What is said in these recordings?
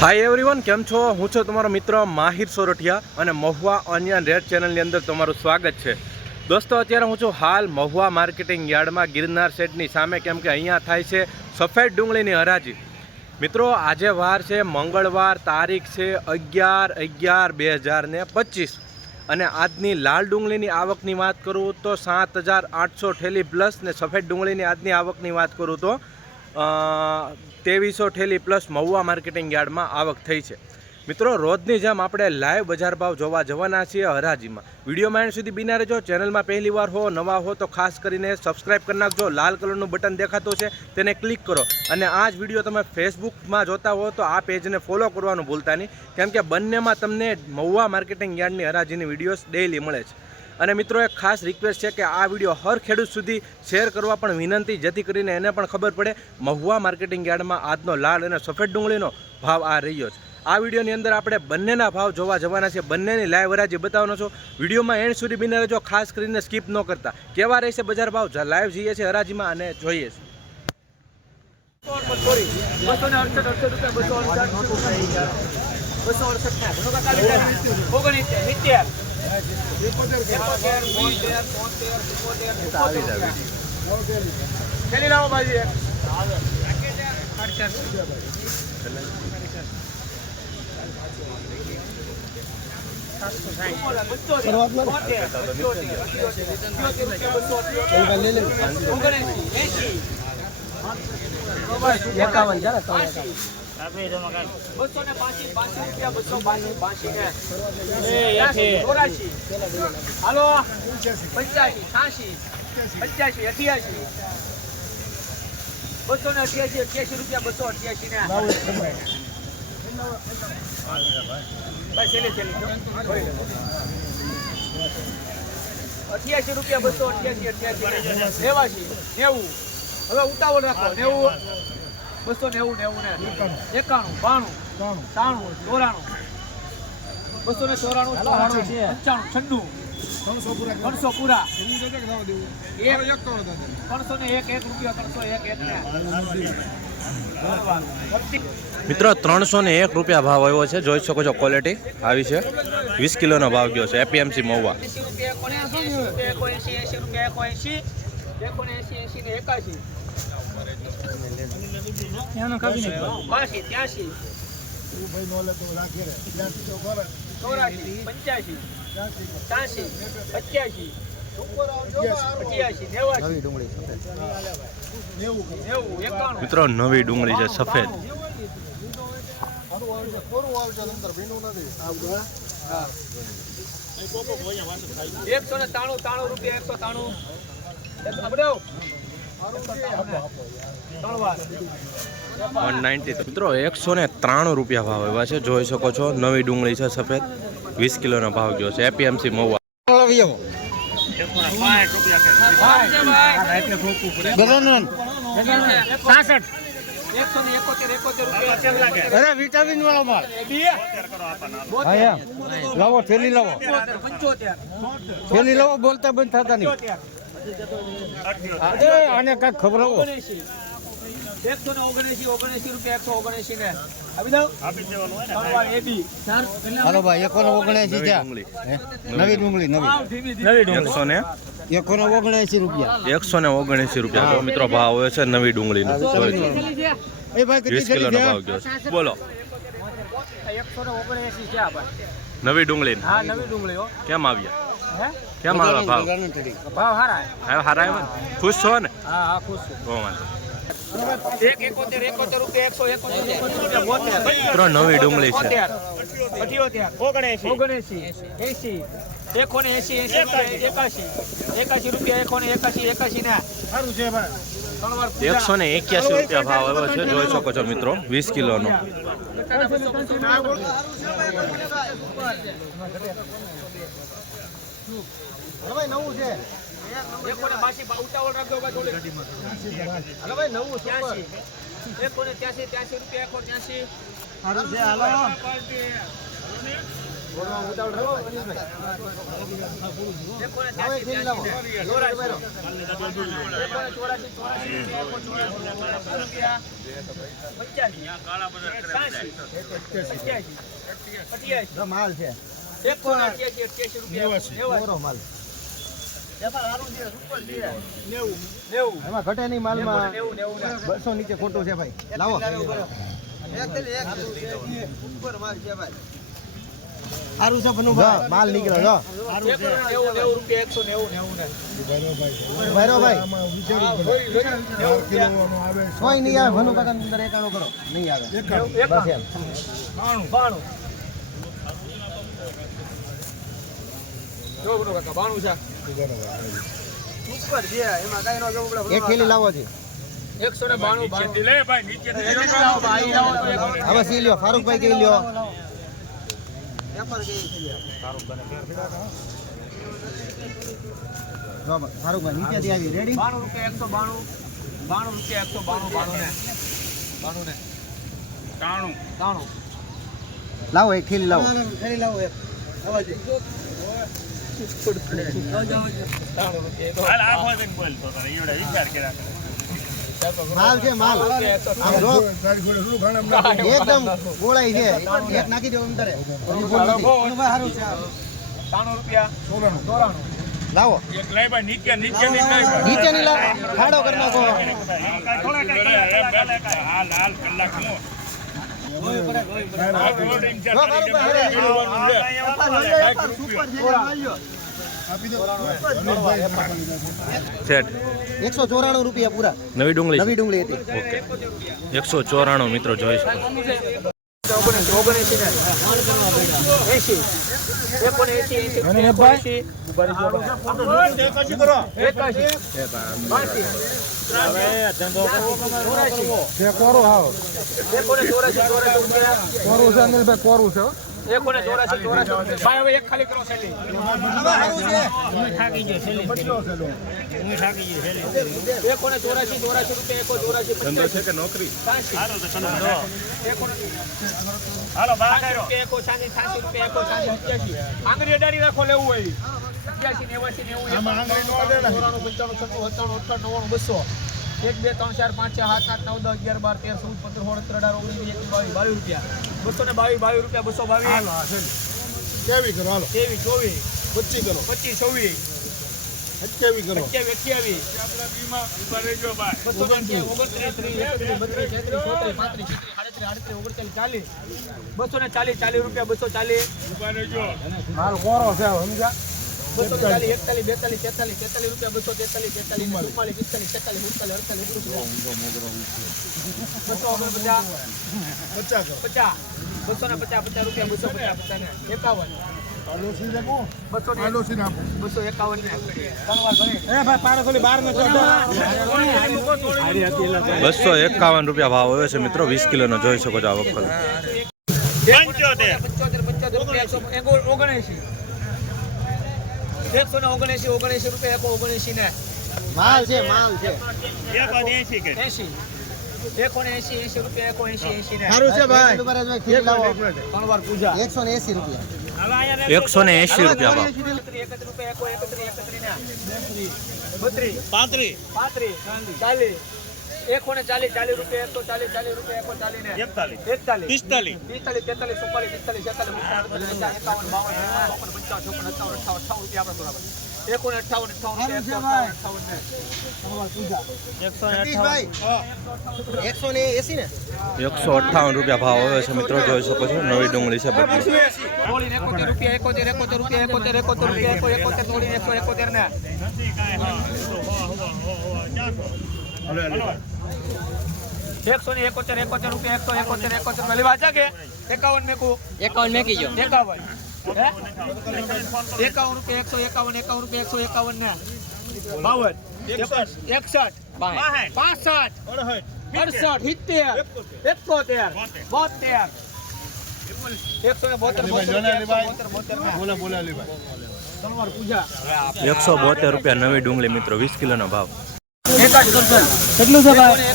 Hi everyone केम छो हूँ छो तमारो मित्र माहिर सोरठिया और महुआ ऑनियन रेड चैनल ની અંદર તમારું સ્વાગત છે। दोस्तों અત્યારે હું છું हाल महुआ मार्केटिंग यार्ड में गिरनार सेटनी सामे केम के अहींया थाय छे सफेद डુંગળીની हराजी। मित्रों आजे वार है मंगलवार तारीख है 11/11/2025 અને આજની લાલ ડુંગળીની આવકની વાત કરું તો 7,800 થેલી પ્લસ ને સફેદ ડુંગળીની આજની આવકની વાત કરું તો 2300 થેલી પ્લસ મहुआ માર્કેટિંગ યાર્ડમાં આવક થઈ છે। મિત્રો રોજની જેમ આપણે લાઈવ બજાર ભાવ જોવા જવાના છીએ હરાજીમાં। વિડીયોમાં એન્ડ સુધી બિના રહેજો। ચેનલમાં પહેલી વાર હો નવા હો તો ખાસ કરીને સબસ્ક્રાઈબ કરી નાખજો। લાલ કલરનું બટન દેખાતું છે તેને ક્લિક કરો અને આ જ વિડીયો તમે ફેસબુકમાં જોતા હો તો આ પેજને ફોલો કરવાનું ભૂલતા નહીં, કેમ કે બંનેમાં તમને મहुआ માર્કેટિંગ યાર્ડની હરાજીની વિડીયોઝ ડેઈલી મળે છે। અને મિત્રો એક ખાસ રિક્વેસ્ટ છે કે આ વિડીયો હર ખેડૂત સુધી શેર કરવા પણ વિનંતી, જેથી કરીને એને પણ ખબર પડે મहुआ માર્કેટિંગ યાર્ડમાં આજનો લાલ અને સફેદ ડુંગળીનો ભાવ આ રહ્યો છે। આ વિડીયોની અંદર આપણે બંનેના ભાવ જોવા જવાના છે, બંનેની લાઈવ હરાજી બતાવવાનો છો। વિડીયોમાં એન્ડ સુધી બિના રહેજો, ખાસ કરીને સ્કીપ ન કરતા। કેવા રહેશે બજાર ભાવ લાઈવ જઈએ છે હરાજીમાં અને જોઈએ છે। 88 રૂપિયા 288 હવે ઉતાવળ રાખો 90 290 ને 91 92 93 94 300 પૂરા મિત્રો 301 રૂપિયા ભાવ આવ્યો છે। જોઈ શકો છો ક્વોલિટી આવી છે। 20 કિલોનો ભાવ ગયો છે એપીએમસી મहुआ। મિત્રો નવી ડુંગળી છે સફેદ। 190 મિત્રો 193 રૂપિયા ભાવ આવ્યા છે। જોઈ શકો છો નવી ડુંગળી છે સફેદ। 20 કિલોનો ભાવ ગયો છે એપીએમસી મहुआ। अरे विटामिन वाला माल लावो थैली लावो बोलता बंद था नहीं। अरे आने का खबर हो 179 રૂપિયા 179 ને આપી દઉં હાલો ભાઈ 179 છે નવી ડુંગળી નવી 179 રૂપિયા 179 રૂપિયા તો મિત્રો ભાવ હોય છે નવી ડુંગળીનો। એ ભાઈ 20 કિલોનો ભાવ ગયો છે। બોલો 179 છે આ ભાઈ નવી ડુંગળી। હા નવી ડુંગળી હો। કેમ આવ્યા કેમ આવ્યા ભાવ હારા આવ્યા? ખુશ છો ને? હા હા ખુશ છું। બહુ વાંધો। 71 રૂપિયા 171 નવી ડુંગળી છે 78 રૂપિયા 81 ને સારું છે ભાઈ 181 રૂપિયા ભાવ આવ્યો છે। જોઈ શકો છો મિત્રો 20 કિલોનો। નવું છે ઉતાવળ રાખજો ભાઈ નવું 83 રૂપિયા 183 માલ છે એમાં ઘટે નહીં માલમાં 200 નીચે ખોટું છે ભાઈ લાવો સારું છે ભનુભાઈ માલ નીકળે જો ભાઈ કોઈ નહીં આવે ભનુ કાકા અંદર એકાણું કરો નહીં આવે બસ એમ એક થેલી લાવો છે 192 હવે સી લ્યો ફારૂકભાઈ કઈ લ્યો ફારૂકભાઈ નીચેથી આવી રેડી 92 લાવો એક થેલી લાવો એક માલ છે માલ આમ જો એકદમ ગોળાઈ છે એક નાખી દો અંદર લાવો નીચે ની લાવ ખાડો કરી નાખો સેટ 194 રૂપિયા પૂરા નવી ડુંગળી નવી ડુંગળી હતી ઓકે 194 મિત્રો જોઈ શકો ધંધો છે કે નોકરી આંગળી અડાડી રાખો લેવું હોય 87 200 1 2 3 4 5 6 7 8 9 10 11 12 13 14 15 16 17 18 19 22 રૂપિયા 222 કેવી કરો હાલો 23 24 25 કરો 25 24 28 કરો 28 આપણા બીમા ઉભા રહેજો ભાઈ 29 40 રૂપિયા 240 ઉભા રહેજો માલ કોરો છે સમજા 240 41 42 43 44 રૂપિયા 243 251 રૂપિયા ભાવ આવ્યો છે મિત્રો 20 કિલોનો જોઈ શકો છો આ વખત 179 રૂપિયા 79 ને માલ છે 80 રૂપિયા 80 ને સારું છે ભાઈ થેલી લાવો ત્રણ વાર પૂજા 180 રૂપિયા 180 રૂપિયા ભાવ 35 40 40 રૂપિયા 140 રૂપિયા 41 43 44 158 રૂપિયા ભાવ આવ્યો છે મિત્રો જોઈ શકો છો નવી ડુંગળી છે બધી 71 રૂપિયા લેવા છે કે 51 મેકું 51 મેકી જો 51 રૂપિયા 151 ને 52 61 65 68 172 રૂપિયા નવી ડુંગળી મિત્રો 20 કિલોનો ભાવ કેટલું છે ભાઈ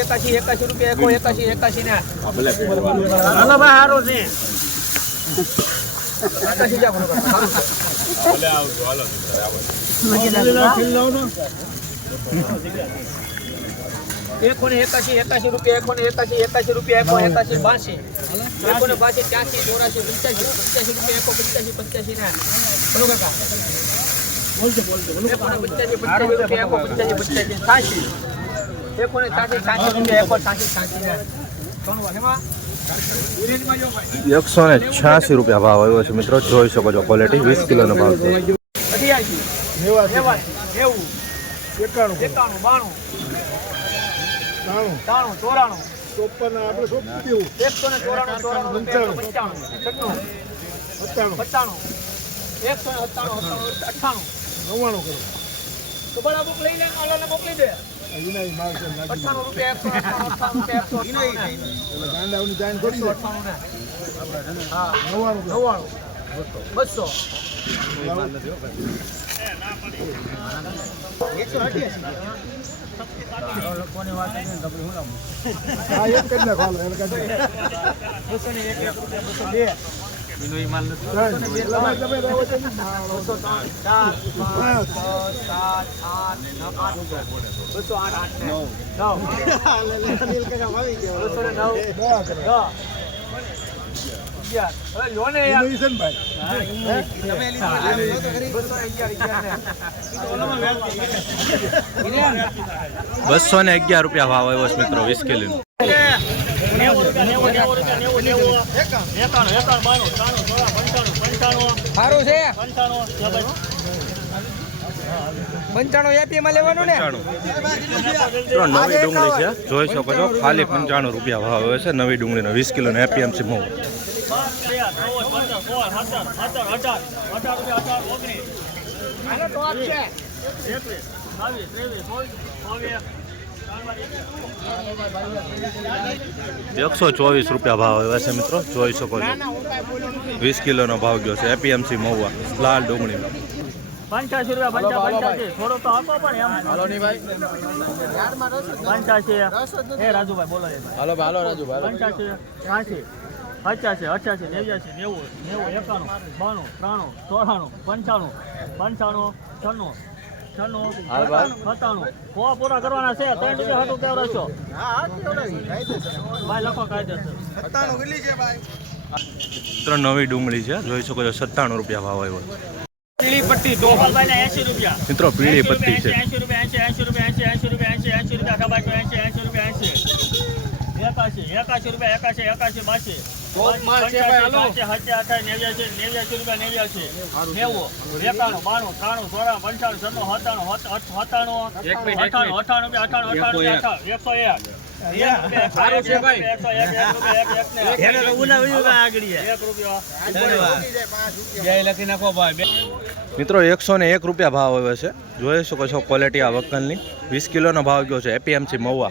81 રૂપિયા 81 ને હાલો ભાઈ હારો છે 81 જા બોલો સારું છે 81 રૂપિયા 81 રૂપિયા 81 82 81 83 84 85 85 ના બોલો કાકા બોલજો 85 ₹186 ભાવ આવ્યો છે મિત્રો, જોઈ શકો છો ક્વોલિટી 20 કિલોનો ભાવ છે. 211 રૂપિયા ભાવ આવ્યો છે મિત્રો 20 કિલોનો. સારું છે 95 એપીમાં લેવાનું ને મિત્રો નવી ડુંગળી છે, જોઈ શકો છો ખાલી 95 રૂપિયા ભાવ આવે છે નવી ડુંગળીનો 20 કિલોનો એપીએમસી મહુ. ₹124 રૂપિયા ભાવ આવ્યા છે મિત્રો, જોઈ શકો છો 20 કિલોનો ભાવ ગયો છે એપીએમસી મહુવા લાલ ડુંગળીનો. 85 રૂપિયા થોડો તો આપો પણ એમ હાલો નહીં ભાઈ 85 એ રાજુભાઈ બોલો હાલો રાજુભાઈ 85 80 88 89 90 91 92 93 94 95 95 પૂરા કરવાના છે 3 રૂપિયા હાટું કેવડાવશો ભાઈ લખો કાયદેસર 97 કેટલી છે ભાઈ મિત્રો નવી ડુંગળી છે, જોઈ શકો છો 97 રૂપિયા ભાવ આવ્યો. પીળી પટ્ટી તો ભાઈ 80 રૂપિયા મિત્રો પીળી પટ્ટી છે 80 રૂપિયા 80 રૂપિયા 80 રૂપિયા ખબર 80 રૂપિયા 81 રૂપિયા 81 82 મિત્રો 101 રૂપિયા ભાવ આવ્યો છે, જોઈ શકો છો ક્વોલિટી આ વકલની 20 કિલોનો ભાવ ગયો છે એપીએમસી મહુવા.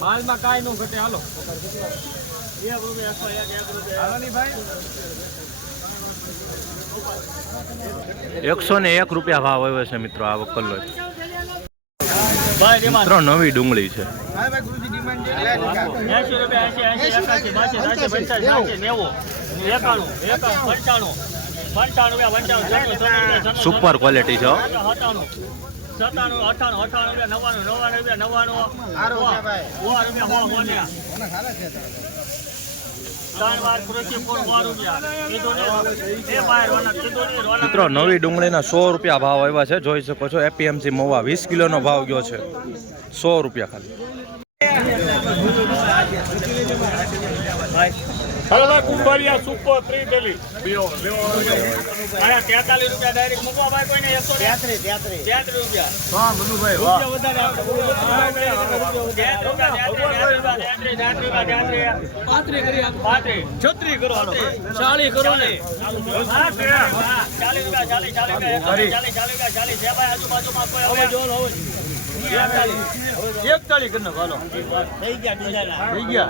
માલમાં કાંઈ નો ઘટે હાલો 101 રૂપિયા ભાવ આવ્યો છે મિત્રો આ વકલનો. મિત્રો નવી ડુંગળી છે 80 સુપર ક્વોલિટી છે. 97 98 99 મિત્રો નવી ડુંગળીના 100 રૂપિયા ભાવ આવ્યા છે, જોઈ શકો છો એપીએમસી મહુવા 20 કિલોનો ભાવ ગયો છે 100 રૂપિયા ખાલી. હળવા કુંભારિયા સુપર 3 ડેલી આયા 43 રૂપિયા ડાયરેક્ટ મૂકવા ભાઈ કોઈને 133 રૂપિયા વાહ મનુભાઈ વાહ વધારે આપણે 36 કરો 40 કરો ને 40 આજુબાજુમાં કોઈ હવે જો 41 કરી નાખો હાલો થઈ ગયા થઈ ગયા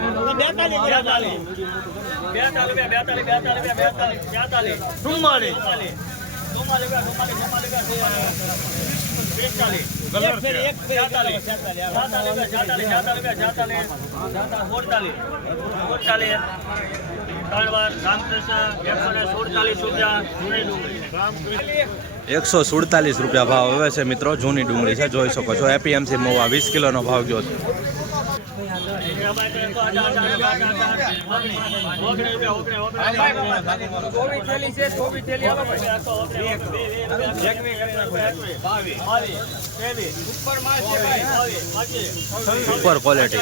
147 રૂપિયા ભાવ આવે છે મિત્રો. જૂની ડુંગળી છે, જોઈ શકો છો. એપીએમસી મહુવા 20 કિલોનો ભાવ ગયો છે. Super quality.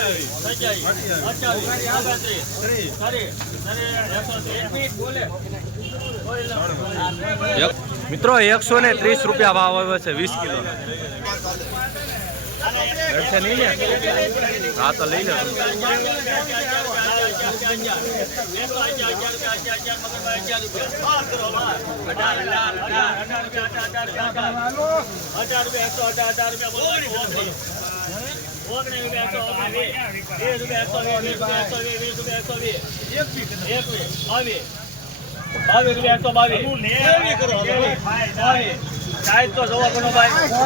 મિત્રો 130 રૂપિયા ભાવ આવે છે 20 કિલો. છે નહીં ને? હા તો લઈ લો. સાહેબ તો જોવા કોનો ભાઈ 28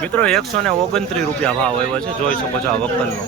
મિત્રો 129 રૂપિયા ભાવ આવ્યો છે, જોઈ શકો છો આ વકલનો.